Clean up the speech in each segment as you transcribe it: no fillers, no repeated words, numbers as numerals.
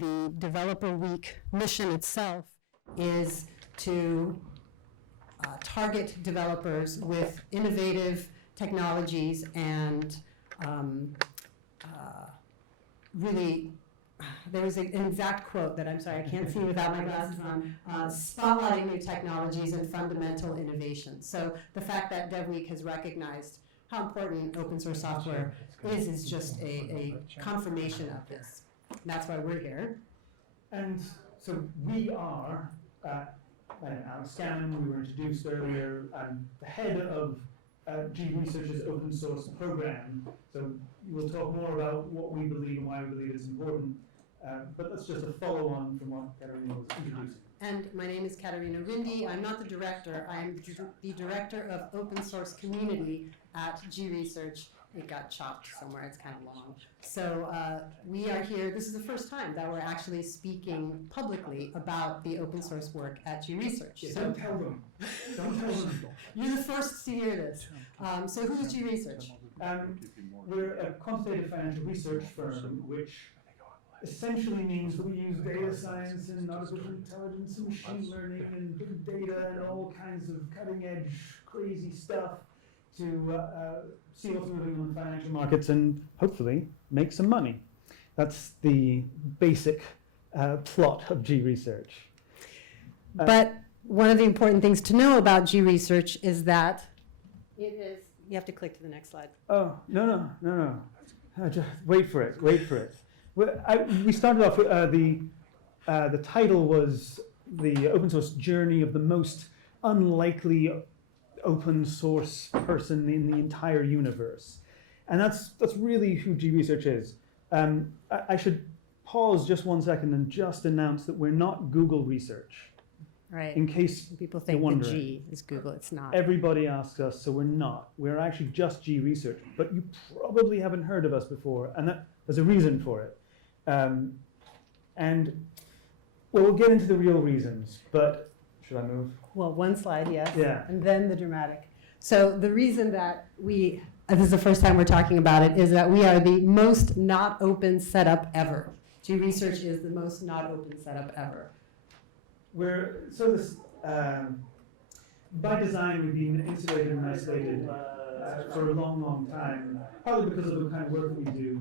the DeveloperWeek mission itself is to target developers with innovative technologies and really, there was an exact quote that, I'm sorry, I can't see without my glasses on, spotlighting new technologies and fundamental innovation. So the fact that DevWeek has recognized how important open source software is just a confirmation of this. And that's why we're here. And so we are, Scammon, we were introduced earlier, the head of G Research's open source program. So we'll talk more about what we believe and why we believe it's important. But that's just a follow-on from what Caterina was introducing. And my name is Caterina Rindi. I'm not the director. I'm the director of open source community at G Research. It got chopped somewhere. It's kind of long. So we are here. This is the first time that we're actually speaking publicly about the open source work at G Research. Yeah, don't tell them. Don't tell them. You're the first to hear this. So who is G Research? We're a quantitative financial research firm, which essentially means that we use data science and artificial intelligence and machine learning and big data and all kinds of cutting edge crazy stuff to see what's moving on the financial markets and hopefully make some money. That's the basic plot of G Research. But one of the important things to know about G Research is that it is, you have to click to the next slide. Oh, no. Just wait for it. We started off with the title was the open source journey of the most unlikely open source person in the entire universe, and that's really who G Research is. I should pause just 1 second and just announce that we're not Google Research. Right. In case people think the G is Google, it's not. Everybody asks us, so we're not. We're actually just G Research, but you probably haven't heard of us before, and there's a reason for it. And we'll get into the real reasons, but should I move? Well, one slide, yes. Yeah. And then the dramatic. So the reason that this is the first time we're talking about it, is that we are the most not open setup ever. G Research is the most not open setup ever. By design, we've been insulated and isolated for a long time, probably because of the kind of work we do.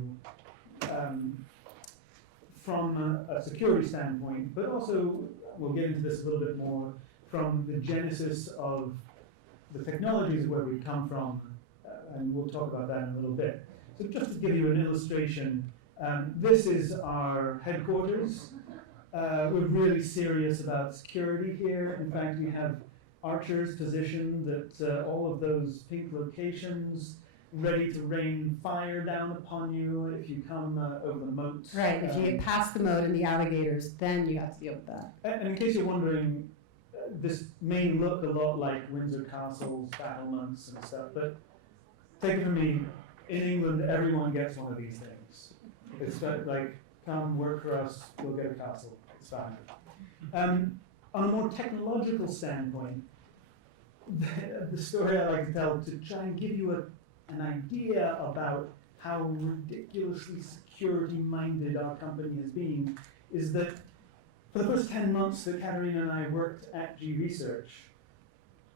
From a security standpoint, but also, we'll get into this a little bit more, from the genesis of the technologies where we come from, and we'll talk about that in a little bit. So just to give you an illustration, this is our headquarters. We're really serious about security here. In fact, we have archers positioned at all of those pink locations, ready to rain fire down upon you if you come over the moat. Right, if you get past the moat and the alligators, then you have to deal with that. And in case you're wondering, this may look a lot like Windsor Castle's battlements and stuff, but take it from me, in England, everyone gets one of these things. It's like, come work for us, we'll get a castle, it's fine. On a more technological standpoint, the story I like to tell to try and give you an idea about how ridiculously security-minded our company has been is that for the first 10 months that Caterina and I worked at G Research,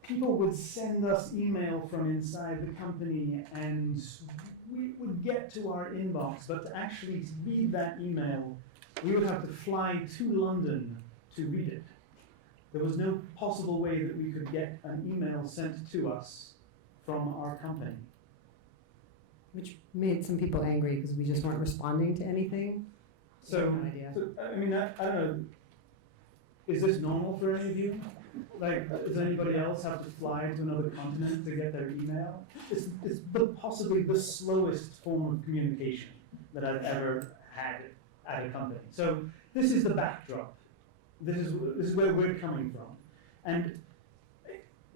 people would send us email from inside the company and we would get to our inbox, but to actually read that email, we would have to fly to London to read it. There was no possible way that we could get an email sent to us from our company. Which made some people angry because we just weren't responding to anything. So I mean, I don't know, is this normal for any of you? Like, does anybody else have to fly to another continent to get their email? It's possibly the slowest form of communication that I've ever had at a company. So this is the backdrop. This is where we're coming from. And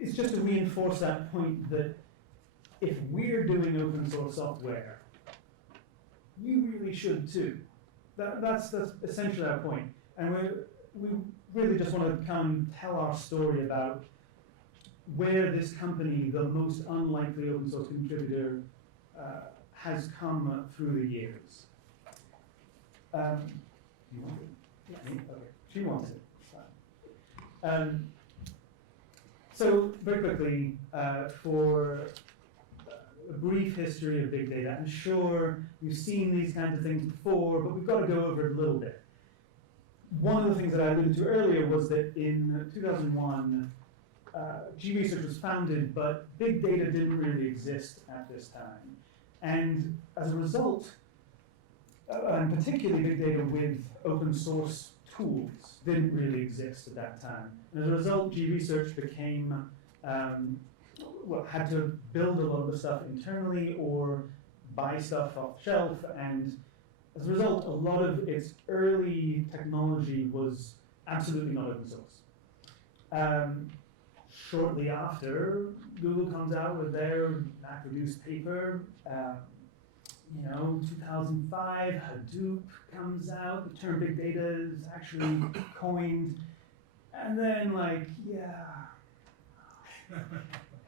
it's just to reinforce that point that if we're doing open source software, you really should too. That's essentially our point. And we really just want to come and tell our story about where this company, the most unlikely open source contributor, has come through the years. She wanted it. So very quickly, for a brief history of big data, I'm sure you've seen these kinds of things before, but we've got to go over it a little bit. One of the things that I alluded to earlier was that in 2001, G Research was founded, but big data didn't really exist at this time. And as a result, and particularly big data with open source tools didn't really exist at that time. And as a result, G Research became, had to build a lot of the stuff internally or buy stuff off the shelf, and as a result, a lot of its early technology was absolutely not open source. Shortly after, Google comes out with their MapReduce paper. 2005, Hadoop comes out, the term big data is actually coined, and then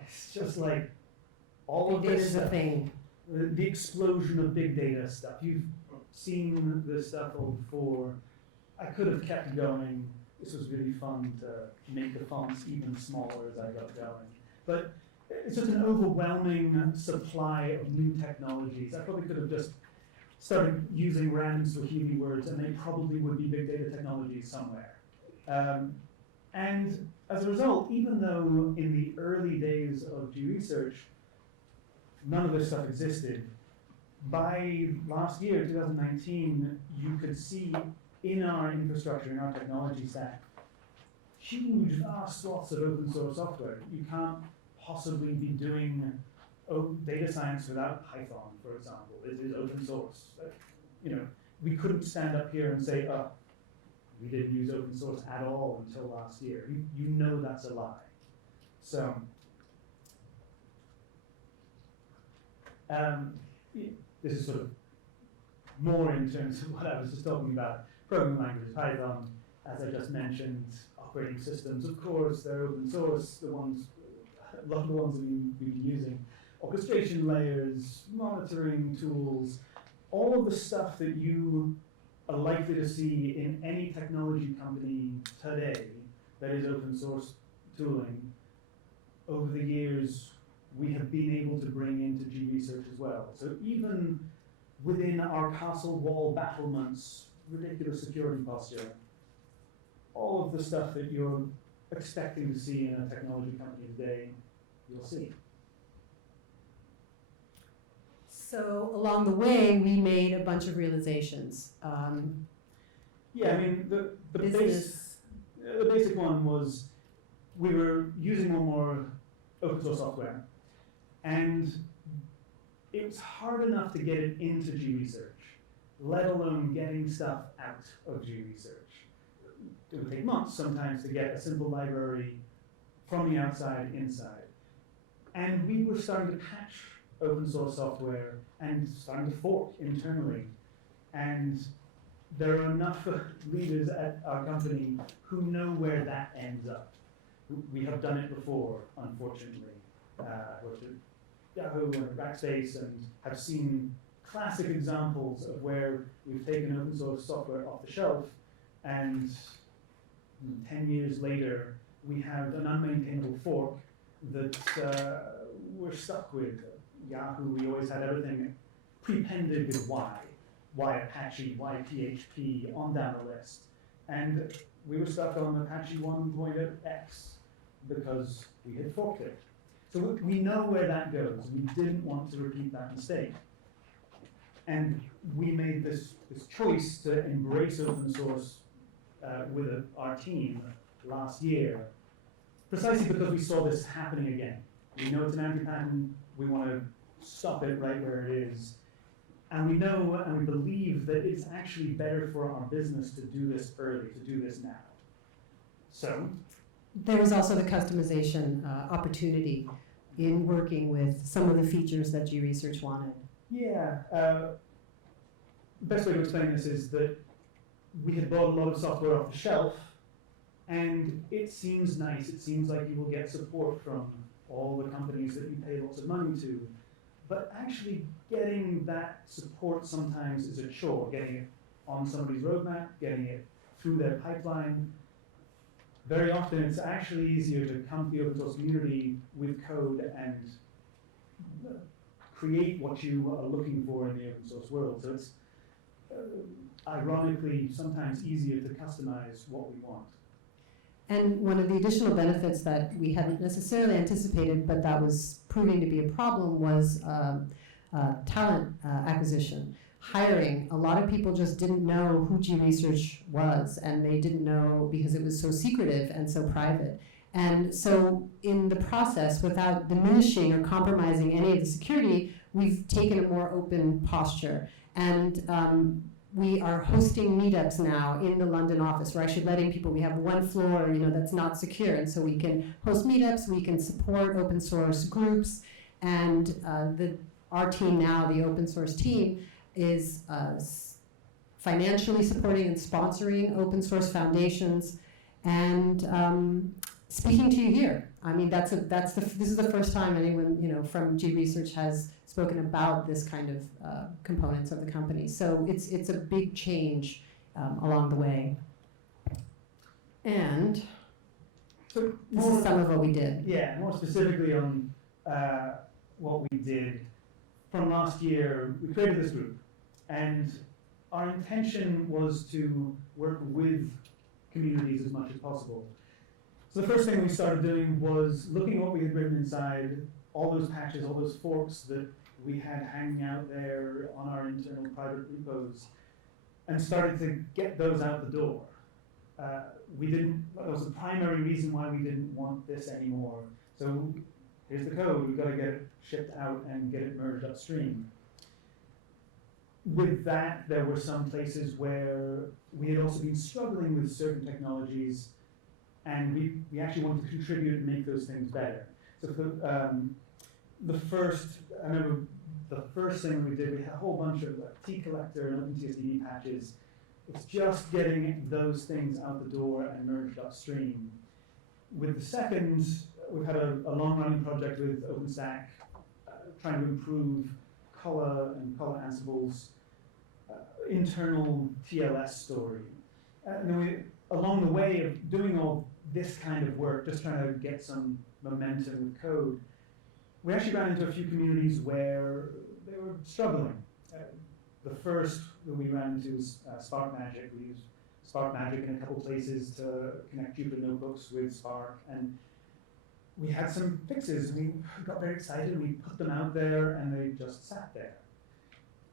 it's just like all of Big this data's a stuff, thing. the explosion of big data stuff. You've seen this stuff all before. I could have kept going. This was really fun to make the fonts even smaller as I got going. But it's just an overwhelming supply of new technologies. I probably could have just started using random Swahili words and they probably would be big data technologies somewhere. And as a result, even though in the early days of G Research, none of this stuff existed, by last year, 2019, you could see in our infrastructure, in our technology stack, huge, vast swaths of open source software. You can't possibly be doing data science without Python, for example. It is open source. We couldn't stand up here and say, oh, we didn't use open source at all until last year. You know that's a lie. So, this is sort of more in terms of what I was just talking about. Programming languages, Python, as I just mentioned, operating systems, of course, they're open source, a lot of the ones that we've been using. Orchestration layers, monitoring tools, all of the stuff that you are likely to see in any technology company today that is open source tooling, over the years, we have been able to bring into G Research as well. So even within our castle wall battlements, ridiculous security posture, all of the stuff that you're expecting to see in a technology company today, you'll see. So along the way, we made a bunch of realizations. The Business. basic one was we were using more open source software, and it was hard enough to get it into G Research, let alone getting stuff out of G Research. It would take months sometimes to get a simple library from the outside inside. And we were starting to patch open source software and starting to fork internally. And there are enough leaders at our company who know where that ends up. We have done it before, unfortunately. Worked at Yahoo and Rackspace and have seen classic examples of where we've taken open source software off the shelf and 10 years later we have an unmaintainable fork that we're stuck with. Yahoo, we always had everything prepended with why Apache, why PHP, on down the list. And we were stuck on Apache 1.x because we had forked it. So we know where that goes. We didn't want to repeat that mistake. And we made this choice to embrace open source with our team last year, precisely because we saw this happening again. We know it's an anti-pattern. We want to stop it right where it is. And we know and we believe that it's actually better for our business to do this early, to do this now. So There was also the customization opportunity in working with some of the features that G Research wanted. Yeah, the best way to explain this is that we had bought a lot of software off the shelf, and it seems nice. It seems like you will get support from all the companies that you pay lots of money to. But actually getting that support sometimes is a chore, getting it on somebody's roadmap, getting it through their pipeline. Very often it's actually easier to come to the open source community with code and create what you are looking for in the open source world. So it's ironically sometimes easier to customize what we want. And one of the additional benefits that we hadn't necessarily anticipated, but that was proving to be a problem, was talent acquisition. Hiring. A lot of people just didn't know who G Research was, and they didn't know because it was so secretive and so private. And so in the process, without diminishing or compromising any of the security, we've taken a more open posture. And we are hosting meetups now in the London office. We're actually letting people, we have one floor, that's not secure, and so we can host meetups, we can support open source groups, and our team now, the open source team, is financially supporting and sponsoring open source foundations, and speaking to you here. I mean, this is the first time anyone from G Research has spoken about this kind of components of the company. So it's a big change along the way. And So this is some of what we did. Yeah, more specifically on what we did. From last year, we created this group, and our intention was to work with communities as much as possible. So the first thing we started doing was looking at what we had written inside, all those patches, all those forks that we had hanging out there on our internal private repos, and started to get those out the door. That was the primary reason why we didn't want this anymore. So here's the code, we've got to get it shipped out and get it merged upstream. With that, there were some places where we had also been struggling with certain technologies, and we actually wanted to contribute and make those things better. So I remember the first thing we did, we had a whole bunch of T collector and OpenTSDB patches. It's just getting those things out the door and merged upstream. With the second, we've had a long-running project with OpenStack, trying to improve color and color Ansible's internal TLS story. And then along the way of doing all this kind of work, just trying to get some momentum with code, we actually ran into a few communities where they were struggling. The first that we ran into was Spark Magic. We used Spark Magic in a couple places to connect Jupyter Notebooks with Spark, and we had some fixes. We got very excited, we put them out there, and they just sat there.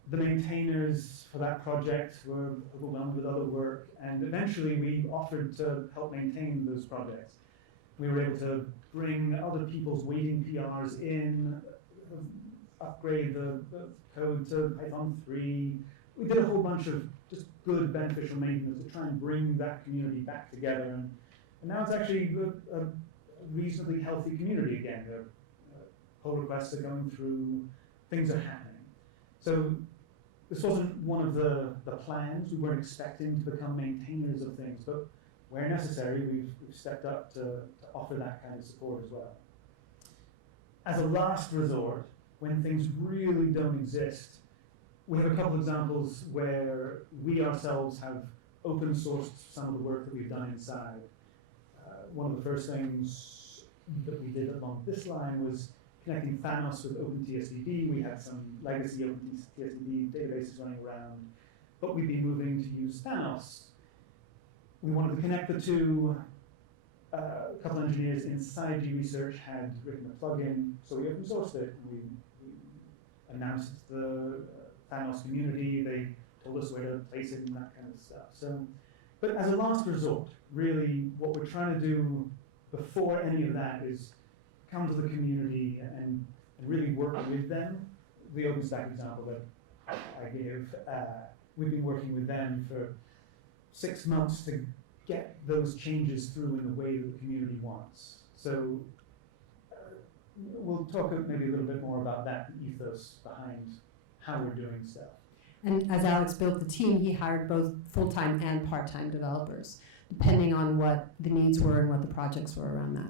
The maintainers for that project were overwhelmed with other work, and eventually we offered to help maintain those projects. We were able to bring other people's waiting PRs in, upgrade the code to Python 3. We did a whole bunch of just good beneficial maintenance to try and bring that community back together. And now it's actually a reasonably healthy community again. The pull requests are going through, things are happening. So this wasn't one of the plans. We weren't expecting to become maintainers of things, but where necessary, we've stepped up to offer that kind of support as well. As a last resort, when things really don't exist, we have a couple examples where we ourselves have open sourced some of the work that we've done inside. One of the first things that we did along this line was connecting Thanos with OpenTSDB. We had some legacy OpenTSDB databases running around, but we'd be moving to use Thanos. We wanted to connect the two. A couple engineers inside G Research had written a plugin, so we open sourced it. We announced the Thanos community. They told us where to place it and that kind of stuff. So, but as a last resort, really, what we're trying to do before any of that is come to the community and really work with them. The OpenStack example that I gave, we've been working with them for 6 months to get those changes through in the way that the community wants. So we'll talk maybe a little bit more about that, the ethos behind how we're doing stuff. And as Alex built the team, he hired both full-time and part-time developers, depending on what the needs were and what the projects were around that.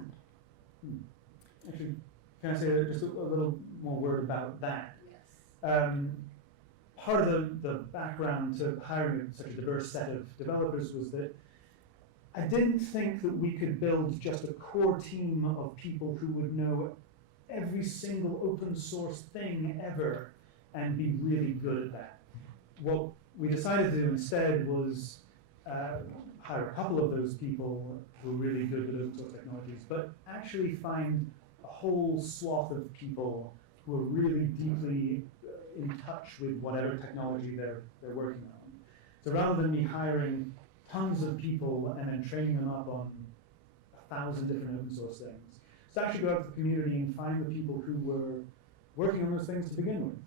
Actually, can I say just a little more word about that? Yes. Part of the background to hiring such a diverse set of developers was that I didn't think that we could build just a core team of people who would know every single open source thing ever and be really good at that. What we decided to do instead was hire a couple of those people who are really good with open source technologies, but actually find a whole swath of people who are really deeply in touch with whatever technology they're working on. So rather than me hiring tons of people and then training them up on 1,000 different open source things, so actually go out to the community and find the people who were working on those things to begin with.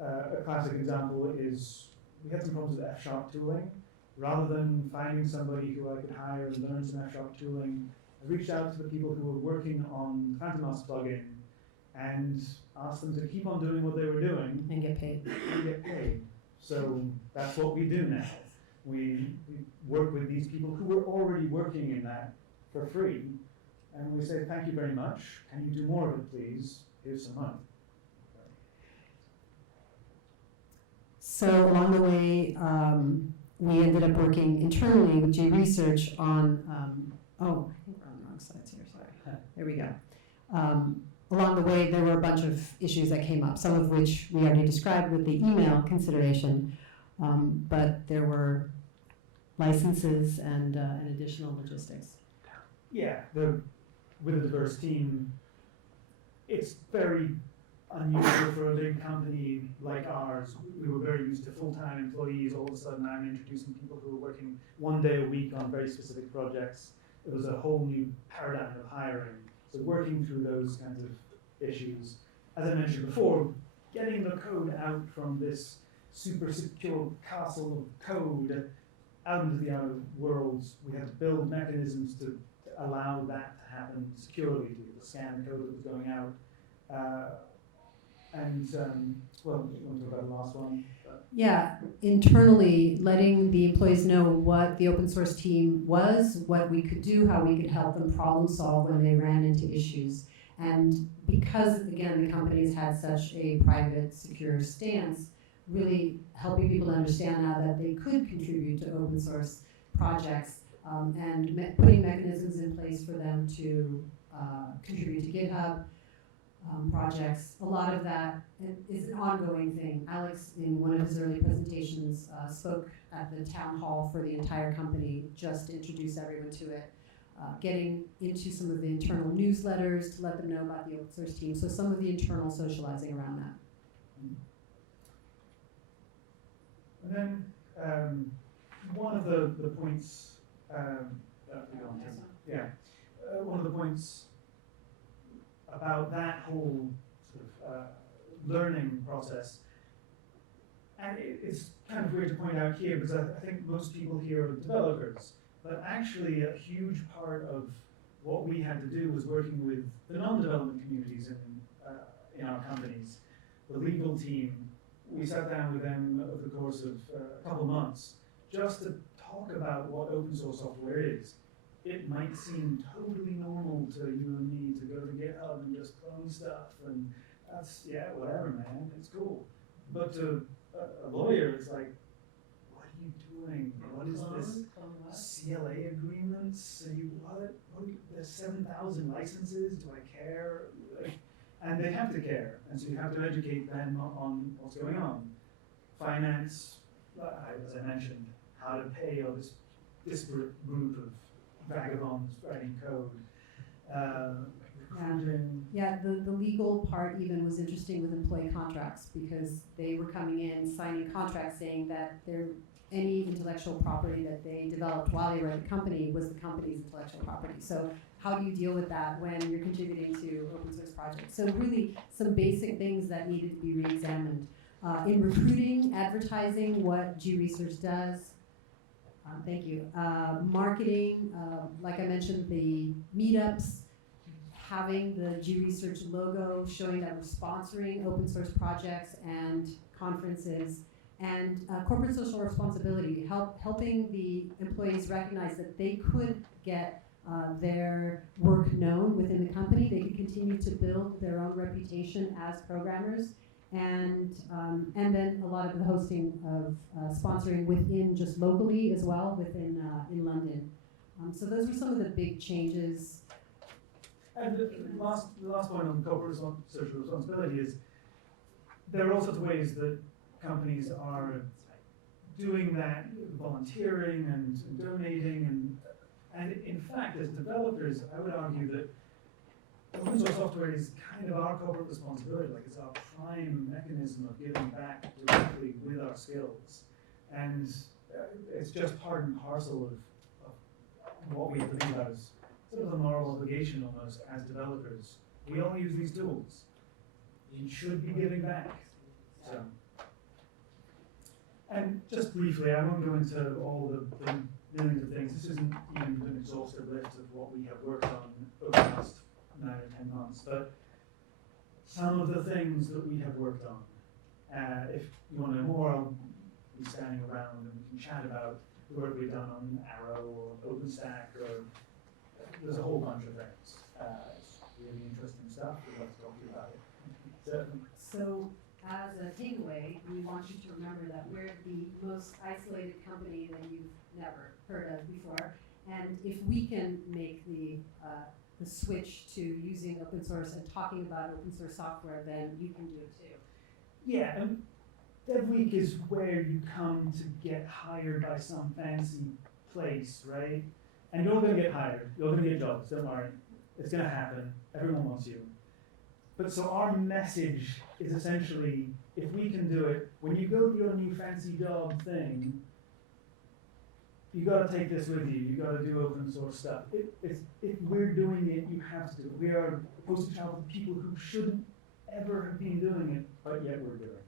A classic example is we had some problems with F# tooling. Rather than finding somebody who I could hire and learn some F# tooling, I reached out to the people who were working on the PhantomOS plugin and asked them to keep on doing what they were doing And get paid. and get paid. So that's what we do now. We work with these people who were already working in that for free, and we say, thank you very much. Can you do more of it, please? Here's some money. So along the way, we ended up working internally with G Research on, I think we're on the wrong slides here, sorry. There we go. Along the way, there were a bunch of issues that came up, some of which we already described with the email consideration, but there were licenses and additional logistics. Yeah, with a diverse team, it's very unusual for a big company like ours. We were very used to full-time employees. All of a sudden, I'm introducing people who are working 1 day a week on very specific projects. It was a whole new paradigm of hiring. So working through those kinds of issues. As I mentioned before, getting the code out from this super secure castle of code out into the outer worlds, we had to build mechanisms to allow that to happen securely, to scan the code that was going out. Well, you want to talk about the last one? Yeah, internally, letting the employees know what the open source team was, what we could do, how we could help them problem solve when they ran into issues. And because, again, the companies had such a private, secure stance, really helping people to understand now that they could contribute to open source projects and putting mechanisms in place for them to contribute to GitHub projects. A lot of that is an ongoing thing. Alex, in one of his early presentations, spoke at the town hall for the entire company, just to introduce everyone to it, getting into some of the internal newsletters to let them know about the open source team. So some of the internal socializing around that. And then one of the points, one of the points about that whole sort of learning process, and it's kind of weird to point out here because I think most people here are developers, but actually a huge part of what we had to do was working with the non-development communities in our companies. The legal team, we sat down with them over the course of a couple of months just to talk about what open source software is. It might seem totally normal to you and me to go to GitHub and just clone stuff, and that's, yeah, whatever, man, it's cool. But to a lawyer, it's like, what are you doing? What is this? CLA agreements? There's 7,000 licenses, do I care? And they have to care, and so you have to educate them on what's going on. Finance, as I mentioned, how to pay all this disparate group of vagabonds writing code. Yeah, the legal part even was interesting with employee contracts because they were coming in, signing contracts saying that any intellectual property that they developed while they were at the company was the company's intellectual property. So how do you deal with that when you're contributing to open source projects? So really some basic things that needed to be re-examined. In recruiting, advertising, what G Research does. Thank you. Marketing, like I mentioned, the meetups, having the G Research logo, showing that we're sponsoring open source projects and conferences, and corporate social responsibility, helping the employees recognize that they could get their work known within the company, they could continue to build their own reputation as programmers, and then a lot of the hosting of sponsoring within just locally as well, within in London. So those were some of the big changes. And the last point on corporate social responsibility is there are all sorts of ways that companies are doing that, volunteering and donating, and in fact, as developers, I would argue that open source software is kind of our corporate responsibility, like it's our prime mechanism of giving back directly with our skills. And it's just part and parcel of what we have to think about as sort of a moral obligation almost as developers. We all use these tools. You should be giving back. So, and just briefly, I won't go into all the millions of things. This isn't even an exhaustive list of what we have worked on over the last 9 or 10 months, but some of the things that we have worked on. If you want to know more, I'll be standing around and we can chat about the work we've done on Arrow or OpenStack, or there's a whole bunch of things. It's really interesting stuff. We'd love to talk to you about it. So, as a takeaway, we want you to remember that we're the most isolated company that you've never heard of before. And if we can make the switch to using open source and talking about open source software, then you can do it too. Yeah, and DevWeek is where you come to get hired by some fancy place, right? And you're going to get hired. You're going to get jobs. Don't worry. It's going to happen. Everyone wants you. But so our message is essentially, if we can do it, when you go to your new fancy job thing, you got to take this with you. You got to do open source stuff. If we're doing it, you have to do it. We are the poster child for people who shouldn't ever have been doing it, but yet we're doing it.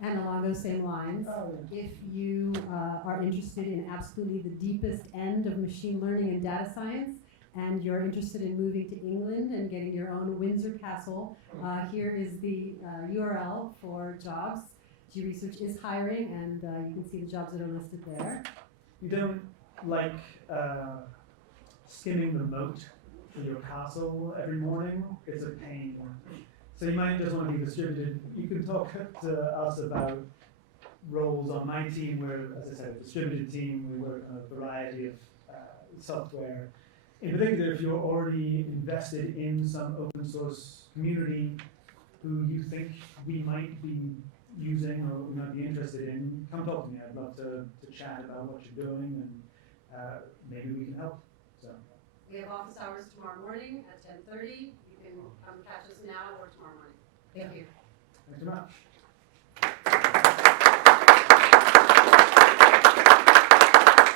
And along those same lines, if you are interested in absolutely the deepest end of machine learning and data science, and you're interested in moving to England and getting your own Windsor Castle, here is the URL for jobs. G Research is hiring, and you can see the jobs that are listed there. You don't like skimming the moat for your castle every morning? It's a pain. So you might just want to be distributed. You can talk to us about roles on my team where, as I said, a distributed team, we work on a variety of software. In particular, if you're already invested in some open source community who you think we might be using or we might be interested in, come talk to me. I'd love to chat about what you're doing, and maybe we can help. So We have office hours tomorrow morning at 10:30. You can come catch us now or tomorrow morning. Thank you. Thanks very much.